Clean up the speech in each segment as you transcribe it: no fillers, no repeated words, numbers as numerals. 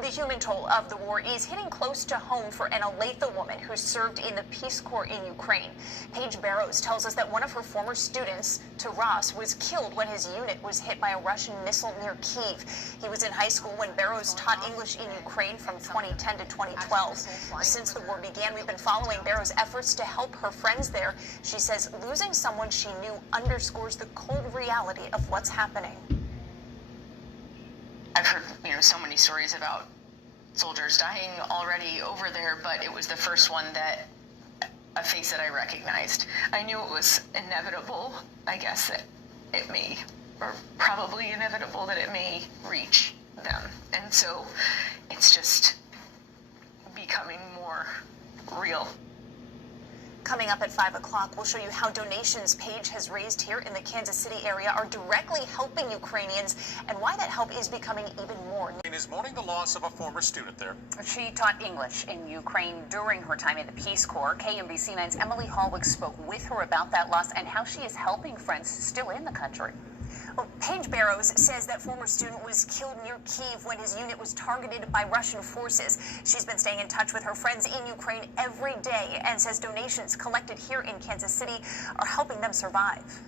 The human toll of the war is hitting close to home for an Olathe woman who served in the Peace Corps in Ukraine. Paige Barrows tells us that one of her former students, Taras, was killed when his unit was hit by a Russian missile near Kyiv. He was in high school when Barrows taught English in Ukraine from 2010 to 2012. Since the war began, we've been following Barrows' efforts to help her friends there. She says losing someone she knew underscores the cold reality of what's happening. I've heard, so many stories about soldiers dying already over there, but it was the first one that a face that I recognized. I knew it was inevitable, I guess, that it may, or probably inevitable that it may reach them. And so it's just becoming more real. Coming up at 5 o'clock, we'll show you how donations Paige has raised here in the Kansas City area are directly helping Ukrainians and why that help is becoming even more. Is mourning the loss of a former student there. She taught English in Ukraine during her time in the Peace Corps. KMBC 9's Emily Holwick spoke with her about that loss and how she is helping friends still in the country. Well, Paige Barrows says that former student was killed near Kyiv when his unit was targeted by Russian forces. She's been staying in touch with her friends in Ukraine every day and says donations collected here in Kansas City are helping them survive.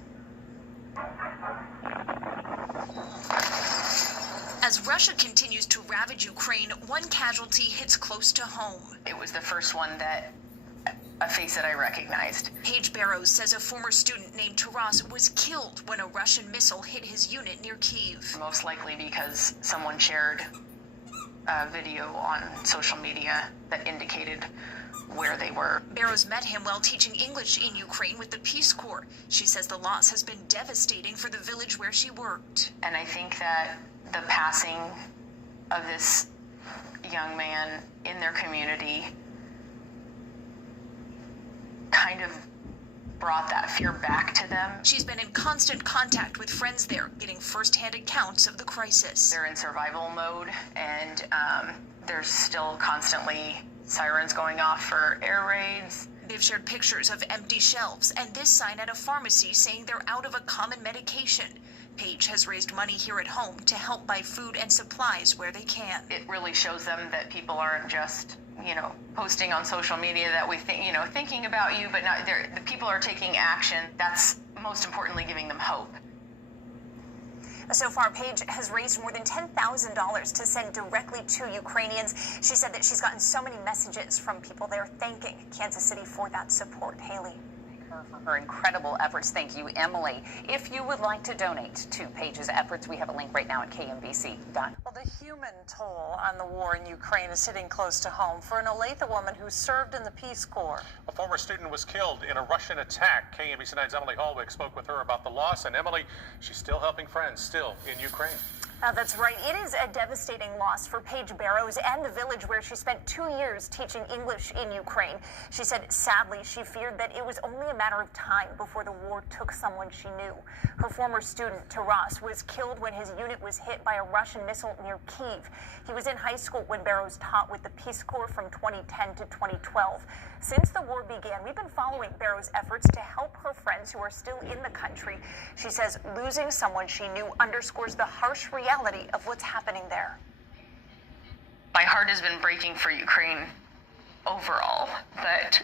As Russia continues to ravage Ukraine, one casualty hits close to home. It was the first one that a face that I recognized. Paige Barrows says a former student named Taras was killed when a Russian missile hit his unit near Kyiv. Most likely because someone shared a video on social media that indicated where they were. Barrows met him while teaching English in Ukraine with the Peace Corps. She says the loss has been devastating for the village where she worked. And I think that the passing of this young man in their community kind of brought that fear back to them. She's been in constant contact with friends there, getting first-hand accounts of the crisis. They're in survival mode, and there's still constantly sirens going off for air raids. They've shared pictures of empty shelves and this sign at a pharmacy saying they're out of a common medication. Paige has raised money here at home to help buy food and supplies where they can. It really shows them that people aren't just posting on social media that we think, thinking about you, but not the people are taking action. That's most importantly giving them hope. So far, Paige has raised more than $10,000 to send directly to Ukrainians. She said that she's gotten so many messages from people there thanking Kansas City for that support. Haley. For her incredible efforts. Thank you, Emily. If you would like to donate to Paige's efforts, we have a link right now at KMBC.com. Well, the human toll on the war in Ukraine is hitting close to home for an Olathe woman who served in the Peace Corps. A former student was killed in a Russian attack. KMBC 9's Emily Holwick spoke with her about the loss. And Emily, she's still helping friends still in Ukraine. That's right. It is a devastating loss for Paige Barrows and the village where she spent 2 years teaching English in Ukraine. She said, sadly, she feared that it was only a matter of time before the war took someone she knew. Her former student, Taras, was killed when his unit was hit by a Russian missile near Kyiv. He was in high school when Barrows taught with the Peace Corps from 2010 to 2012. Since the war began, we've been following Barrows' efforts to help her friends who are still in the country. She says losing someone she knew underscores the harsh reality of what's happening there. My heart has been breaking for Ukraine overall, but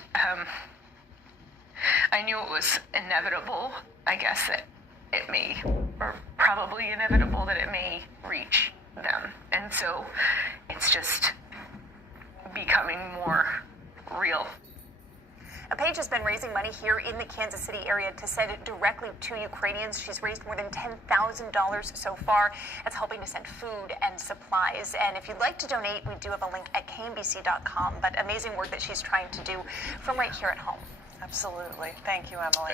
I knew it was inevitable, I guess, that it may, or probably inevitable that it may reach them. And so it's just becoming more real. Paige has been raising money here in the Kansas City area to send it directly to Ukrainians. She's raised more than $10,000 so far. That's helping to send food and supplies. And if you'd like to donate, we do have a link at KMBC.com. But amazing work that she's trying to do from right here at home. Absolutely. Thank you, Emily.